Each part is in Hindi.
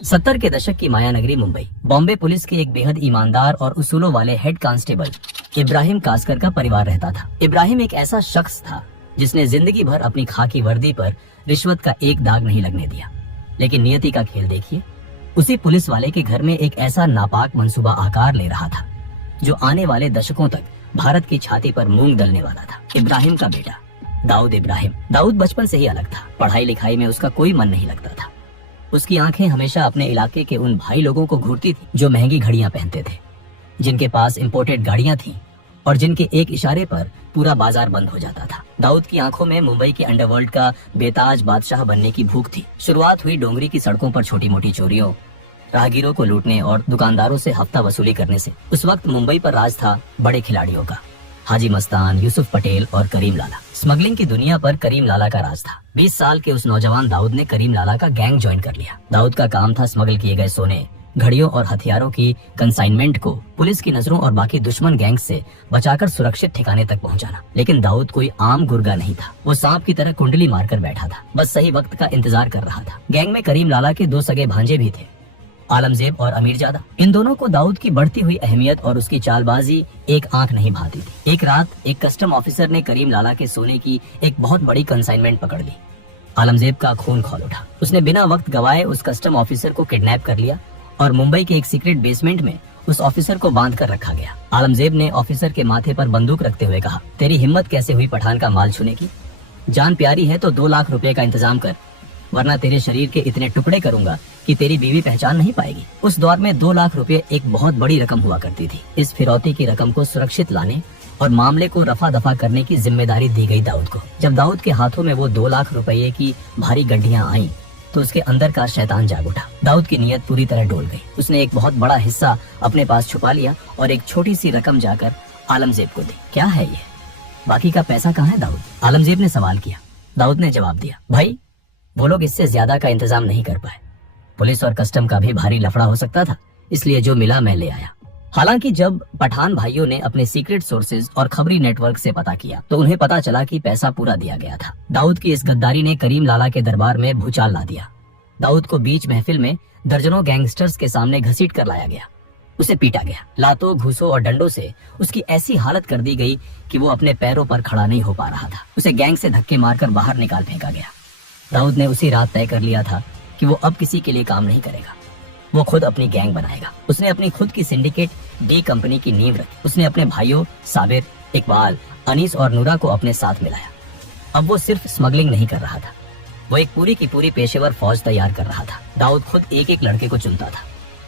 70 के दशक की मायानगरी मुंबई। बॉम्बे पुलिस के एक बेहद ईमानदार और उसूलों वाले हेड कांस्टेबल इब्राहिम कासकर का परिवार रहता था। इब्राहिम एक ऐसा शख्स था जिसने जिंदगी भर अपनी खाकी वर्दी पर रिश्वत का एक दाग नहीं लगने दिया। लेकिन नियति का खेल देखिए, उसी पुलिस वाले के घर में एक ऐसा नापाक मंसूबा आकार ले रहा था जो आने वाले दशकों तक भारत की छाती पर मूंग दलने वाला था। इब्राहिम का बेटा दाऊद इब्राहिम। दाऊद बचपन से ही अलग था। पढ़ाई लिखाई में उसका कोई मन नहीं लगता था। उसकी आंखें हमेशा अपने इलाके के उन भाई लोगों को घूरती थी जो महंगी घड़ियां पहनते थे, जिनके पास इंपोर्टेड गाड़ियां थीं और जिनके एक इशारे पर पूरा बाजार बंद हो जाता था। दाऊद की आंखों में मुंबई के अंडरवर्ल्ड का बेताज बादशाह बनने की भूख थी। शुरुआत हुई डोंगरी की सड़कों पर छोटी मोटी चोरियों, राहगीरों को लूटने और दुकानदारों से हफ्ता वसूली करने से। उस वक्त मुंबई पर राज था बड़े खिलाड़ियों का, हाजी मस्तान, यूसुफ पटेल और करीम लाला। स्मगलिंग की दुनिया पर करीम लाला का राज था। 20 साल के उस नौजवान दाऊद ने करीम लाला का गैंग ज्वाइन कर लिया। दाऊद का काम था स्मगल किए गए सोने, घड़ियों और हथियारों की कंसाइनमेंट को पुलिस की नजरों और बाकी दुश्मन गैंग से बचाकर सुरक्षित ठिकाने तक पहुंचाना। लेकिन दाऊद कोई आम गुर्गा नहीं था। वो सांप की तरह कुंडली मारकर बैठा था, बस सही वक्त का इंतजार कर रहा था। गैंग में करीम लाला के 2 सगे भांजे भी थे, आलमजेब और अमीरजादा। इन दोनों को दाऊद की बढ़ती हुई अहमियत और उसकी चालबाजी एक आंख नहीं भाती थी। एक रात एक कस्टम ऑफिसर ने करीम लाला के सोने की एक बहुत बड़ी कंसाइनमेंट पकड़ ली। आलमजेब का खून खौल उठा। उसने बिना वक्त गवाए उस कस्टम ऑफिसर को किडनैप कर लिया और मुंबई के एक सीक्रेट बेसमेंट में उस ऑफिसर को बांध कर रखा गया। आलमजेब ने ऑफिसर के माथे पर बंदूक रखते हुए कहा, तेरी हिम्मत कैसे हुई पठान का माल छूने की? जान प्यारी है तो 2 लाख रुपए का इंतजाम कर, वरना तेरे शरीर के इतने टुकड़े करूंगा कि तेरी बीवी पहचान नहीं पाएगी। उस दौर में 2 लाख रुपए एक बहुत बड़ी रकम हुआ करती थी। इस फिरौती की रकम को सुरक्षित लाने और मामले को रफा दफा करने की जिम्मेदारी दी गई दाऊद को। जब दाऊद के हाथों में वो 2 लाख रुपये की भारी गड्ढियां आईं, तो उसके अंदर का शैतान जाग उठा। दाऊद की नीयत पूरी तरह डोल गई। उसने एक बहुत बड़ा हिस्सा अपने पास छुपा लिया और एक छोटी सी रकम जाकर आलमजेब को दी। क्या है ये? बाकी का पैसा कहाँ है दाऊद? आलमजेब ने सवाल किया। दाऊद ने जवाब दिया, भाई वो लोग इससे ज्यादा का इंतजाम नहीं कर पाए। पुलिस और कस्टम का भी भारी लफड़ा हो सकता था, इसलिए जो मिला मैं ले आया। हालांकि जब पठान भाइयों ने अपने सीक्रेट सोर्सेज और खबरी नेटवर्क से पता किया तो उन्हें पता चला कि पैसा पूरा दिया गया था। दाऊद की इस गद्दारी ने करीम लाला के दरबार में भूचाल ला दिया। दाऊद को बीच महफिल में दर्जनों गैंगस्टर्स के सामने घसीट कर लाया गया। उसे पीटा गया। लातों, घूसों और डंडों से उसकी ऐसी हालत कर दी गई कि वो अपने पैरों पर खड़ा नहीं हो पा रहा था। उसे गैंग से धक्के मारकर बाहर निकाल फेंका गया। दाऊद ने उसी रात तय कर लिया था कि वो अब किसी के लिए काम नहीं करेगा। वो खुद अपनी गैंग बनाएगा। उसने अपनी खुद की सिंडिकेट डी कंपनी की नींव रखी। उसने अपने भाइयों साबिर, इकबाल, अनीस और नूरा को अपने साथ मिलाया। अब वो सिर्फ स्मगलिंग नहीं कर रहा था, वो एक पूरी की पूरी पेशेवर फौज तैयार कर रहा था। दाऊद खुद एक एक लड़के को चुनता था।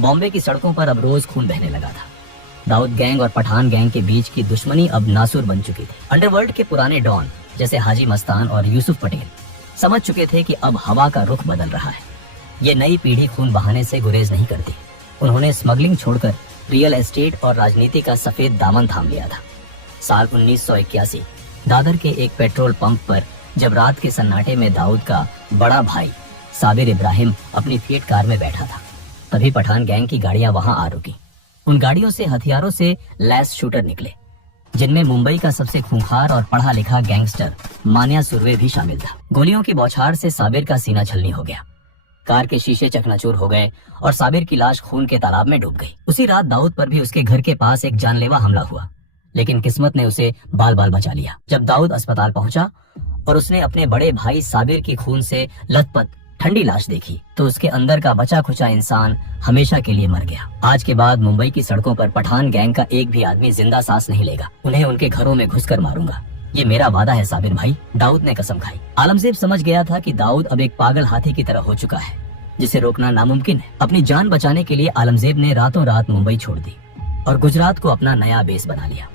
बॉम्बे की सड़कों पर अब रोज खून बहने लगा था। दाऊद गैंग और पठान गैंग के बीच की दुश्मनी अब नासूर बन चुकी थी। अंडरवर्ल्ड के पुराने डॉन जैसे हाजी मस्तान और यूसुफ पटेल समझ चुके थे कि अब हवा का रुख बदल रहा है। ये नई पीढ़ी खून बहाने से गुरेज नहीं करती। उन्होंने स्मगलिंग छोड़कर रियल एस्टेट और राजनीति का सफेद दामन थाम लिया था। साल 1981 दादर के एक पेट्रोल पंप पर जब रात के सन्नाटे में दाऊद का बड़ा भाई साबिर इब्राहिम अपनी फीट कार में बैठा था, तभी पठान गैंग की गाड़ियां वहां आ रुकी। उन गाड़ियों से हथियारों से लैस शूटर निकले, जिनमें मुंबई का सबसे खूंखार और पढ़ा लिखा गैंगस्टर मान्या सुर्वे भी शामिल था। गोलियों की बौछार से साबिर का सीना छलनी हो गया। कार के शीशे चकनाचूर हो गए और साबिर की लाश खून के तालाब में डूब गई। उसी रात दाऊद पर भी उसके घर के पास एक जानलेवा हमला हुआ, लेकिन किस्मत ने उसे बाल बाल बचा लिया। जब दाऊद अस्पताल पहुंचा और उसने अपने बड़े भाई साबिर की खून से लथपथ ठंडी लाश देखी, तो उसके अंदर का बचा खुचा इंसान हमेशा के लिए मर गया। आज के बाद मुंबई की सड़कों पर पठान गैंग का एक भी आदमी जिंदा सांस नहीं लेगा। उन्हें उनके घरों में घुसकर मारूंगा, ये मेरा वादा है साबिर भाई। दाऊद ने कसम खाई। आलमजेब समझ गया था कि दाऊद अब एक पागल हाथी की तरह हो चुका है, जिसे रोकना नामुमकिन है। अपनी जान बचाने के लिए आलमजेब ने रातों रात मुंबई छोड़ दी और गुजरात को अपना नया बेस बना लिया।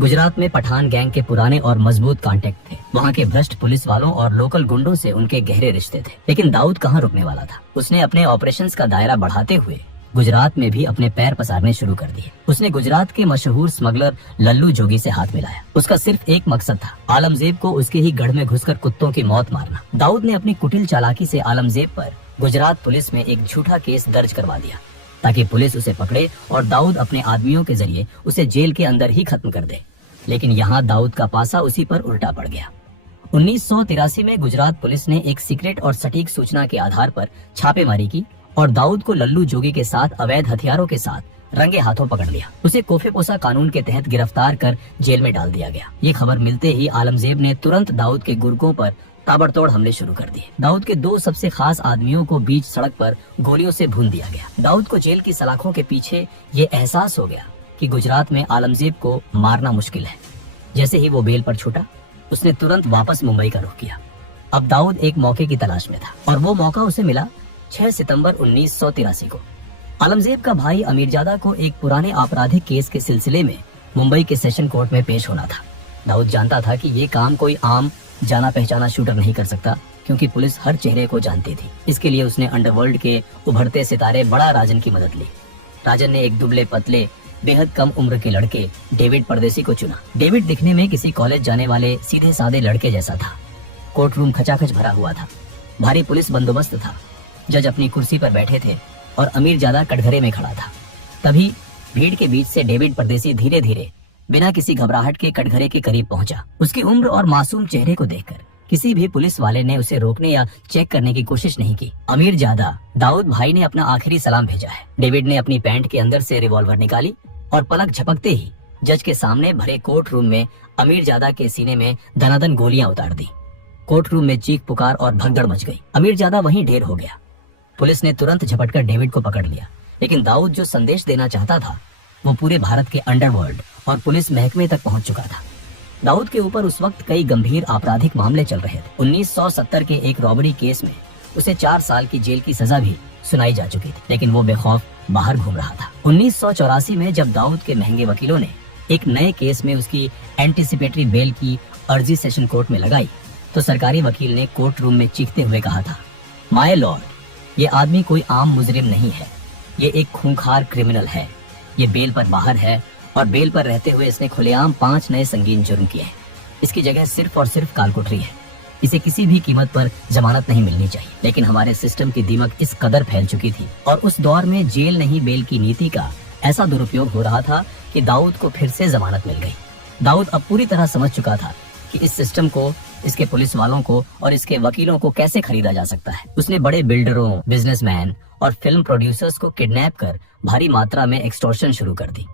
गुजरात में पठान गैंग के पुराने और मजबूत कांटेक्ट थे। वहाँ के भ्रष्ट पुलिस वालों और लोकल गुंडों से उनके गहरे रिश्ते थे। लेकिन दाऊद कहाँ रुकने वाला था। उसने अपने ऑपरेशंस का दायरा बढ़ाते हुए गुजरात में भी अपने पैर पसारने शुरू कर दिए। उसने गुजरात के मशहूर स्मगलर लल्लू जोगी से हाथ मिलाया। उसका सिर्फ एक मकसद था, आलमजेब को उसके ही गढ़ में घुसकर कुत्तों की मौत मारना। दाऊद ने अपनी कुटिल चालाकी से आलमजेब पर गुजरात पुलिस में एक झूठा केस दर्ज करवा दिया, ताकि पुलिस उसे पकड़े और दाऊद अपने आदमियों के जरिए उसे जेल के अंदर ही खत्म कर दे। लेकिन यहाँ दाऊद का पासा उसी पर उल्टा पड़ गया। 1983 में गुजरात पुलिस ने एक सीक्रेट और सटीक सूचना के आधार पर छापेमारी की और दाऊद को लल्लू जोगी के साथ अवैध हथियारों के साथ रंगे हाथों पकड़ लिया। उसे कोफेपोसा कानून के तहत गिरफ्तार कर जेल में डाल दिया गया। ये खबर मिलते ही आलमजेब ने तुरंत दाऊद के गुर्गों पर ताबड़तोड़ हमले शुरू कर दिए। दाऊद के 2 सबसे खास आदमियों को बीच सड़क पर गोलियों से भून दिया गया। दाऊद को जेल की सलाखों के पीछे ये एहसास हो गया कि गुजरात में आलमजेब को मारना मुश्किल है। जैसे ही वो बेल पर छूटा, उसने तुरंत वापस मुंबई का रुख किया। अब दाऊद एक मौके की तलाश में था और वो मौका उसे मिला 6 सितंबर 1983 को। आलमजेब का भाई अमीरजादा को एक पुराने आपराधिक केस के सिलसिले में मुंबई के सेशन कोर्ट में पेश होना था। दाऊद जानता था कि ये काम कोई आम जाना पहचाना शूटर नहीं कर सकता, क्योंकि पुलिस हर चेहरे को जानती थी। इसके लिए उसने अंडरवर्ल्ड के उभरते सितारे बड़ा राजन की मदद ली। राजन ने एक दुबले पतले बेहद कम उम्र के लड़के डेविड परदेसी को चुना। डेविड दिखने में किसी कॉलेज जाने वाले सीधे सादे लड़के जैसा था। कोर्ट रूम खचाखच भरा हुआ था, भारी पुलिस बंदोबस्त था। जज अपनी कुर्सी पर बैठे थे और अमीरजादा कटघरे में खड़ा था। तभी भीड़ के बीच से डेविड परदेसी धीरे धीरे बिना किसी घबराहट के कटघरे के करीब पहुंचा। उसकी उम्र और मासूम चेहरे को देखकर किसी भी पुलिस वाले ने उसे रोकने या चेक करने की कोशिश नहीं की। अमीरजादा, दाऊद भाई ने अपना आखिरी सलाम भेजा है। डेविड ने अपनी पैंट के अंदर से रिवॉल्वर निकाली और पलक झपकते ही जज के सामने भरे कोर्ट रूम में अमीरजादा के सीने में दनादन गोलियां उतार दी। कोर्ट रूम में चीख पुकार और भगदड़ मच गई। अमीरजादा वहीं ढेर हो गया। पुलिस ने तुरंत झपटकर डेविड को पकड़ लिया, लेकिन दाऊद जो संदेश देना चाहता था वो पूरे भारत के अंडरवर्ल्ड और पुलिस महकमे तक पहुंच चुका था। दाऊद के ऊपर उस वक्त कई गंभीर आपराधिक मामले चल रहे थे। 1970 के एक रॉबरी केस में उसे 4 साल की जेल की सजा भी सुनाई जा चुकी थी, लेकिन वो बेखौफ बाहर घूम रहा था। 1984 में जब दाऊद के महंगे वकीलों ने एक नए केस में उसकी एंटीसिपेटरी बेल की अर्जी सेशन कोर्ट में लगाई, तो सरकारी वकील ने कोर्ट रूम में चीखते हुए कहा था, माय लॉर्ड, ये आदमी कोई आम मुजरिम नहीं है, ये एक खूंखार क्रिमिनल है। ये बेल पर बाहर है और बेल पर रहते हुए इसने खुलेआम 5 नए संगीन जुर्म किए हैं। इसकी जगह सिर्फ और सिर्फ कालकुटरी है। इसे किसी भी कीमत पर जमानत नहीं मिलनी चाहिए। लेकिन हमारे सिस्टम की दीमक इस कदर फैल चुकी थी और उस दौर में जेल नहीं बेल की नीति का ऐसा दुरुपयोग हो रहा था कि दाऊद को फिर से जमानत मिल गई। दाऊद अब पूरी तरह समझ चुका था कि इस सिस्टम को, इसके पुलिस वालों को और इसके वकीलों को कैसे खरीदा जा सकता है। उसने बड़े बिल्डरों, बिजनेसमैन और फिल्म प्रोड्यूसर्स को किडनैप कर भारी मात्रा में एक्सटॉर्शन शुरू कर दी।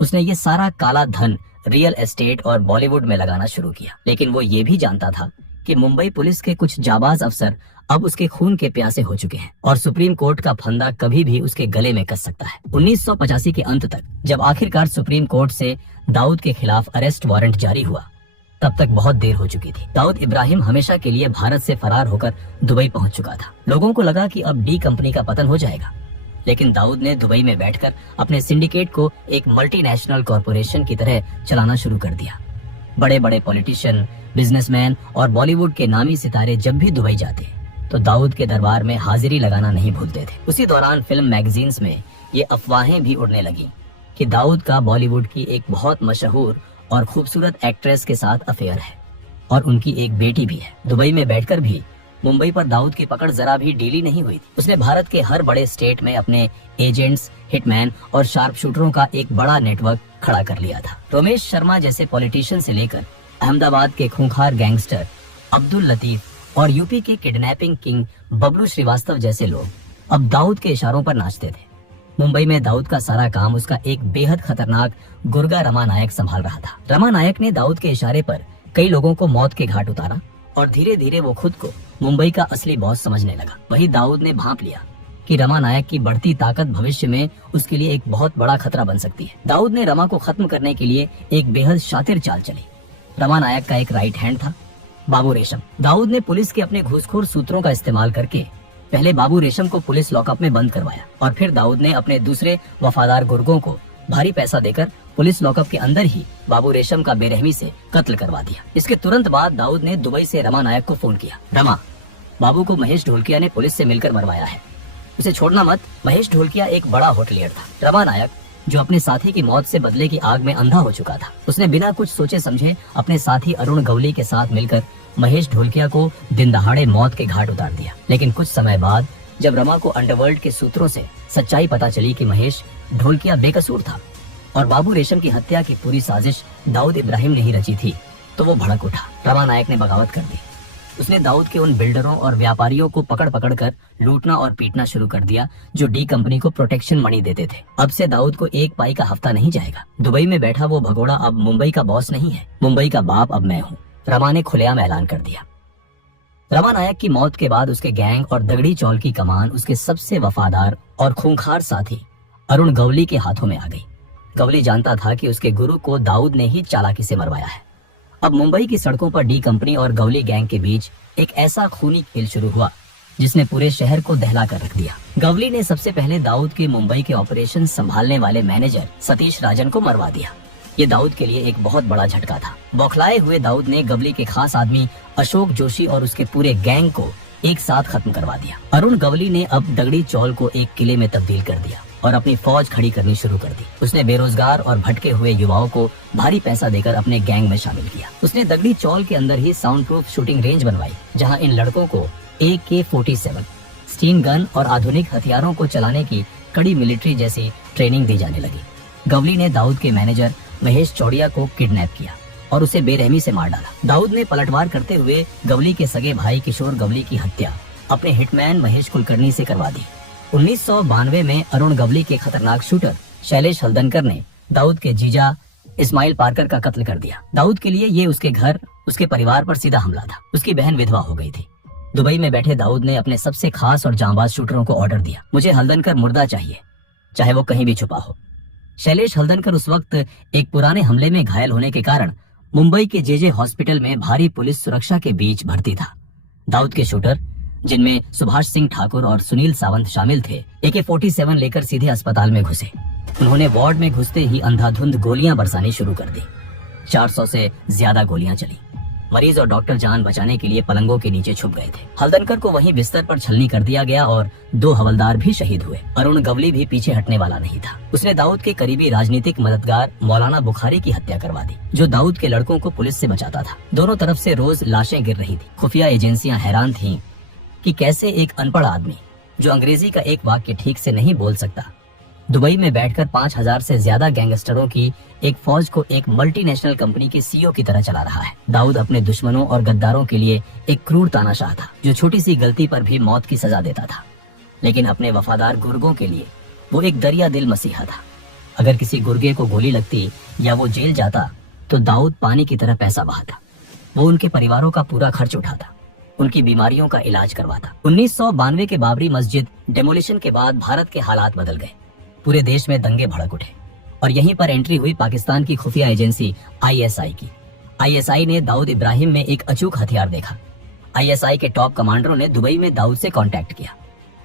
उसने ये सारा काला धन रियल एस्टेट और बॉलीवुड में लगाना शुरू किया। लेकिन वो ये भी जानता था कि मुंबई पुलिस के कुछ जाबाज अफसर अब उसके खून के प्यासे हो चुके हैं और सुप्रीम कोर्ट का फंदा कभी भी उसके गले में कस सकता है। 1985 के अंत तक जब आखिरकार सुप्रीम कोर्ट से दाऊद के खिलाफ अरेस्ट वारंट जारी हुआ, तब तक बहुत देर हो चुकी थी। दाऊद इब्राहिम हमेशा के लिए भारत से फरार होकर दुबई पहुंच चुका था। लोगों को लगा कि अब डी कंपनी का पतन हो जाएगा, लेकिन दाऊद ने दुबई में बैठकर अपने सिंडिकेट को एक मल्टीनेशनल कॉरपोरेशन की तरह चलाना शुरू कर दिया। बड़े बड़े पॉलिटिशियन, बिजनेसमैन और बॉलीवुड के नामी सितारे जब भी दुबई जाते तो दाऊद के दरबार में हाजिरी लगाना नहीं भूलते थे। उसी दौरान फिल्म मैगजीन्स में ये अफवाहें भी उड़ने लगी कि दाऊद का बॉलीवुड की एक बहुत मशहूर और खूबसूरत एक्ट्रेस के साथ अफेयर है और उनकी एक बेटी भी है। दुबई में बैठकर भी मुंबई पर दाऊद की पकड़ जरा भी ढीली नहीं हुई थी। उसने भारत के हर बड़े स्टेट में अपने एजेंट्स, हिटमैन और शार्प शूटरों का एक बड़ा नेटवर्क खड़ा कर लिया था। रमेश शर्मा जैसे पॉलिटिशियन से लेकर अहमदाबाद के खूंखार गैंगस्टर अब्दुल लतीफ और यूपी के किडनैपिंग किंग बबलू श्रीवास्तव जैसे लोग अब दाऊद के इशारों पर नाचते थे। मुंबई में दाऊद का सारा काम उसका एक बेहद खतरनाक गुर्गा रमा नायक संभाल रहा था। रमा नायक ने दाऊद के इशारे पर कई लोगों को मौत के घाट उतारा और धीरे धीरे वो खुद को मुंबई का असली बॉस समझने लगा। वही दाऊद ने भांप लिया कि रमा नायक की बढ़ती ताकत भविष्य में उसके लिए एक बहुत बड़ा खतरा बन सकती है। दाऊद ने रमा को खत्म करने के लिए एक बेहद शातिर चाल चली। रमा नायक का एक राइट हैंड था, बाबू रेशम। दाऊद ने पुलिस के अपने घूसखोर सूत्रों का इस्तेमाल करके पहले बाबू रेशम को पुलिस लॉकअप में बंद करवाया और फिर दाऊद ने अपने दूसरे वफादार गुर्गों को भारी पैसा देकर पुलिस लॉकअप के अंदर ही बाबू रेशम का बेरहमी से कत्ल करवा दिया। इसके तुरंत बाद दाऊद ने दुबई से रमा नायक को फोन किया। रमा, बाबू को महेश ढोलकिया ने पुलिस से मिलकर मरवाया है, उसे छोड़ना मत। महेश ढोलकिया एक बड़ा होटलियर था। रमा नायक, जो अपने साथी की मौत से बदले की आग में अंधा हो चुका था, उसने बिना कुछ सोचे समझे अपने साथी अरुण गवली के साथ मिलकर महेश ढोलकिया को दिन दहाड़े मौत के घाट उतार दिया। लेकिन कुछ समय बाद जब रमा को अंडरवर्ल्ड के सूत्रों से सच्चाई पता चली कि महेश ढोलकिया बेकसूर था और बाबू रेशम की हत्या की पूरी साजिश दाऊद इब्राहिम ने ही रची थी, तो वो भड़क उठा। रमा नायक ने बगावत कर दी। उसने दाऊद के उन बिल्डरों और व्यापारियों को पकड़ पकड़ कर लूटना और पीटना शुरू कर दिया जो डी कंपनी को प्रोटेक्शन मनी देते थे। अब से दाऊद को एक पाई का हफ्ता नहीं जाएगा। दुबई में बैठा वो भगोड़ा अब मुंबई का बॉस नहीं है, मुंबई का बाप अब मैं हूँ, रमा ने खुलेआम ऐलान कर दिया। रमा नायक की मौत के बाद उसके गैंग और दगड़ी चौल की कमान उसके सबसे वफादार और खूंखार साथी अरुण गवली के हाथों में आ गई। गवली जानता था कि उसके गुरु को दाऊद ने ही चालाकी से मरवाया है। अब मुंबई की सड़कों पर डी कंपनी और गवली गैंग के बीच एक ऐसा खूनी खेल शुरू हुआ जिसने पूरे शहर को दहला कर रख दिया। गवली ने सबसे पहले दाऊद के मुंबई के ऑपरेशन संभालने वाले मैनेजर सतीश राजन को मरवा दिया। ये दाऊद के लिए एक बहुत बड़ा झटका था। बौखलाए हुए दाऊद ने गवली के खास आदमी अशोक जोशी और उसके पूरे गैंग को एक साथ खत्म करवा दिया। अरुण गवली ने अब दगड़ी चौल को एक किले में तब्दील कर दिया और अपनी फौज खड़ी करनी शुरू कर दी। उसने बेरोजगार और भटके हुए युवाओं को भारी पैसा देकर अपने गैंग में शामिल किया। उसने दगड़ी चौल के अंदर ही साउंड प्रूफ शूटिंग रेंज बनवाई जहां इन लड़कों को AK-47 स्टीन गन और आधुनिक हथियारों को चलाने की कड़ी मिलिट्री जैसी ट्रेनिंग दी जाने लगी। गवली ने दाऊद के मैनेजर महेश चौड़िया को किडनैप किया और उसे बेरहमी से मार डाला। दाऊद ने पलटवार करते हुए गवली के सगे भाई किशोर गवली की हत्या अपने हिटमैन महेश कुलकर्णी से करवा दी। 1992 में अरुण गवली के खतरनाक शूटर शैलेश हल्दनकर ने दाऊद के जीजा इस्माइल पार्कर का कत्ल कर दिया। दाऊद के लिए ये उसके घर, उसके परिवार पर सीधा हमला था। उसकी बहन विधवा हो गई थी। दुबई में बैठे दाऊद ने अपने सबसे खास और जांबाज शूटरों को ऑर्डर दिया, मुझे हल्दनकर मुर्दा चाहिए, चाहे वो कहीं भी छुपा हो। शैलेश हल्दनकर उस वक्त एक पुराने हमले में घायल होने के कारण मुंबई के JJ हॉस्पिटल में भारी पुलिस सुरक्षा के बीच भर्ती था। दाऊद के शूटर, जिनमें सुभाष सिंह ठाकुर और सुनील सावंत शामिल थे, AK-47 लेकर सीधे अस्पताल में घुसे। उन्होंने वार्ड में घुसते ही अंधाधुंध गोलियां बरसानी शुरू कर दी। 400 से ज्यादा गोलियां चली। मरीज और डॉक्टर जान बचाने के लिए पलंगों के नीचे छुप गए थे। हल्दनकर को वहीं बिस्तर पर छलनी कर दिया गया और 2 हवलदार भी शहीद हुए। अरुण गवली भी पीछे हटने वाला नहीं था। उसने दाऊद के करीबी राजनीतिक मददगार मौलाना बुखारी की हत्या करवा दी, जो दाऊद के लड़कों को पुलिस से बचाता था। दोनों तरफ से रोज लाशें गिर रही थी। खुफिया एजेंसियां हैरान थीं कि कैसे एक अनपढ़ आदमी जो अंग्रेजी का एक वाक्य ठीक से नहीं बोल सकता, दुबई में बैठकर 5000 से ज्यादा गैंगस्टरों की एक फौज को एक मल्टीनेशनल कंपनी के CEO की तरह चला रहा है। दाऊद अपने दुश्मनों और गद्दारों के लिए एक क्रूर तानाशाह था जो छोटी सी गलती पर भी मौत की सजा देता था, लेकिन अपने वफादार गुर्गों के लिए वो एक दरिया दिल मसीहा था। अगर किसी गुर्गे को गोली लगती या वो जेल जाता तो दाऊद पानी की तरह पैसा बहाता। वो उनके परिवारों का पूरा खर्च उठाता, उनकी बीमारियों का इलाज करवाता। 1992 के बाबरी मस्जिद डेमोलिशन के बाद भारत के हालात बदल गए। पूरे देश में दंगे भड़क उठे और यहीं पर एंट्री हुई पाकिस्तान की खुफिया एजेंसी ISI की। ISI ने दाऊद इब्राहिम में एक अचूक हथियार देखा। ISI के टॉप कमांडरों ने दुबई में दाऊद से कांटेक्ट किया।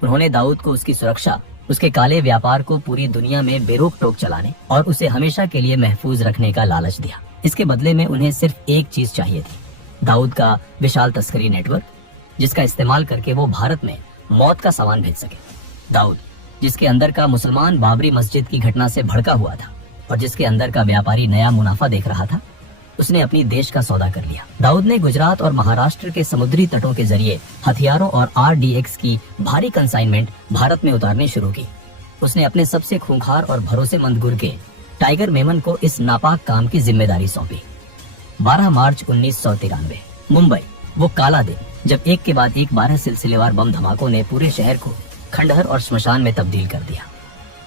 उन्होंने दाऊद को उसकी सुरक्षा, उसके काले व्यापार को पूरी दुनिया में बेरोक टोक चलाने और उसे हमेशा के लिए महफूज रखने का लालच दिया। इसके बदले में उन्हें सिर्फ एक चीज चाहिए थी, दाऊद का विशाल तस्करी नेटवर्क, जिसका इस्तेमाल करके वो भारत में मौत का सामान भेज सके। दाऊद, जिसके अंदर का मुसलमान बाबरी मस्जिद की घटना से भड़का हुआ था और जिसके अंदर का व्यापारी नया मुनाफा देख रहा था, उसने अपनी देश का सौदा कर लिया। दाऊद ने गुजरात और महाराष्ट्र के समुद्री तटों के जरिए हथियारों और RDX की भारी कंसाइनमेंट भारत में उतारनी शुरू की। उसने अपने सबसे खूंखार और भरोसेमंद गुर्गे टाइगर मेमन को इस नापाक काम की जिम्मेदारी सौंपी। 12 मार्च 1993 मुंबई, वो काला दिन जब एक के बाद एक 12 सिलसिलेवार बम धमाकों ने पूरे शहर को खंडहर और श्मशान में तब्दील कर दिया।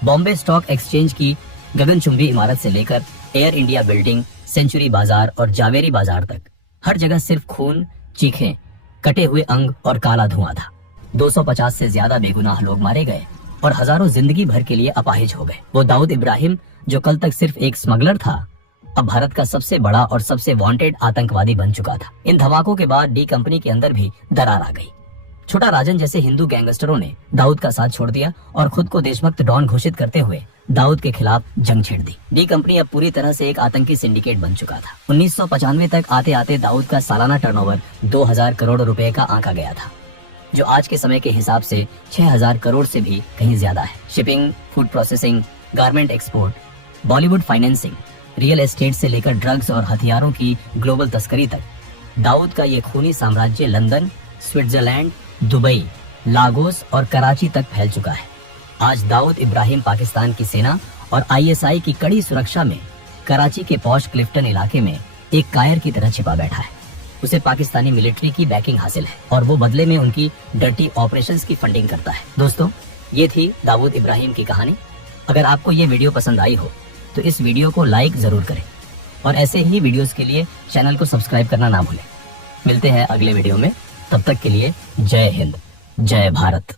बॉम्बे स्टॉक एक्सचेंज की गगनचुंबी इमारत से लेकर एयर इंडिया बिल्डिंग, सेंचुरी बाजार और जावेरी बाजार तक हर जगह सिर्फ खून, चीखें, कटे हुए अंग और काला धुआं था। 250 से ज्यादा बेगुनाह लोग मारे गए और हजारों जिंदगी भर के लिए अपाहिज हो गए। वो दाऊद इब्राहिम, जो कल तक सिर्फ एक स्मगलर था, अब भारत का सबसे बड़ा और सबसे वांटेड आतंकवादी बन चुका था। इन धमाकों के बाद डी कंपनी के अंदर भी दरार आ गई। छोटा राजन जैसे हिंदू गैंगस्टरों ने दाऊद का साथ छोड़ दिया और खुद को देशभक्त डॉन घोषित करते हुए दाऊद के खिलाफ जंग छेड़ दी। डी कंपनी अब पूरी तरह से एक आतंकी सिंडिकेट बन चुका था। 1995 तक आते आते दाऊद का सालाना टर्नओवर 2000 करोड़ रुपए का आंका गया था, जो आज के समय के हिसाब से 6000 करोड़ से भी कहीं ज्यादा है। Shipping, food processing, garment export, Bollywood financing, real estate से लेकर ड्रग्स और हथियारों की ग्लोबल तस्करी तक दाऊद का ये खूनी साम्राज्य लंदन, स्विट्जरलैंड, दुबई, लागोस और कराची तक फैल चुका है। आज दाऊद इब्राहिम पाकिस्तान की सेना और ISI की कड़ी सुरक्षा में कराची के पॉश क्लिफ्टन इलाके में एक कायर की तरह छिपा बैठा है। उसे पाकिस्तानी मिलिट्री की बैकिंग हासिल है और वो बदले में उनकी डर्टी ऑपरेशंस की फंडिंग करता है। दोस्तों, ये थी दाऊद इब्राहिम की कहानी। अगर आपको ये वीडियो पसंद आई हो तो इस वीडियो को लाइक जरूर करें और ऐसे ही वीडियोस के लिए चैनल को सब्सक्राइब करना ना भूलें। मिलते हैं अगले वीडियो में, तब तक के लिए जय हिंद, जय भारत।